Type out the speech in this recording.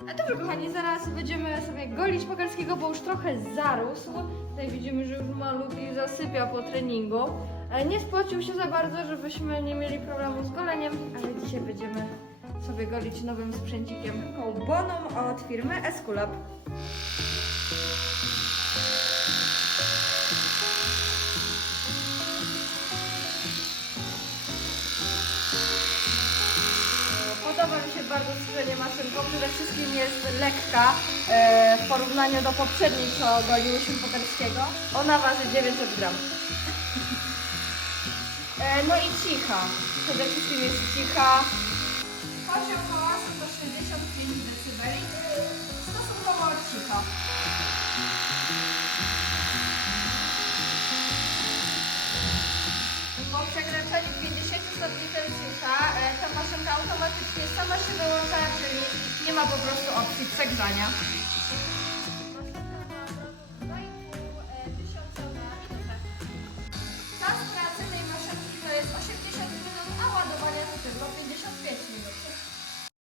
A dobrze, kochani, zaraz będziemy sobie golić Pokalskiego, bo już trochę zarósł. Tutaj widzimy, że już malutki zasypia po treningu. E, Nie spłacił się za bardzo, żebyśmy nie mieli problemu z goleniem, ale dzisiaj będziemy sobie golić nowym sprzęcikiem kołboną od firmy Esculap. Podoba mi się bardzo strzyżenie maszynką. Przede wszystkim jest lekka e, w porównaniu do poprzedniej, co goliłyśmy Pokarskiego. Ona waży 900 gram. E, no i cicha. Przede wszystkim jest cicha. Poziom ma po prostu opcji przegrzania.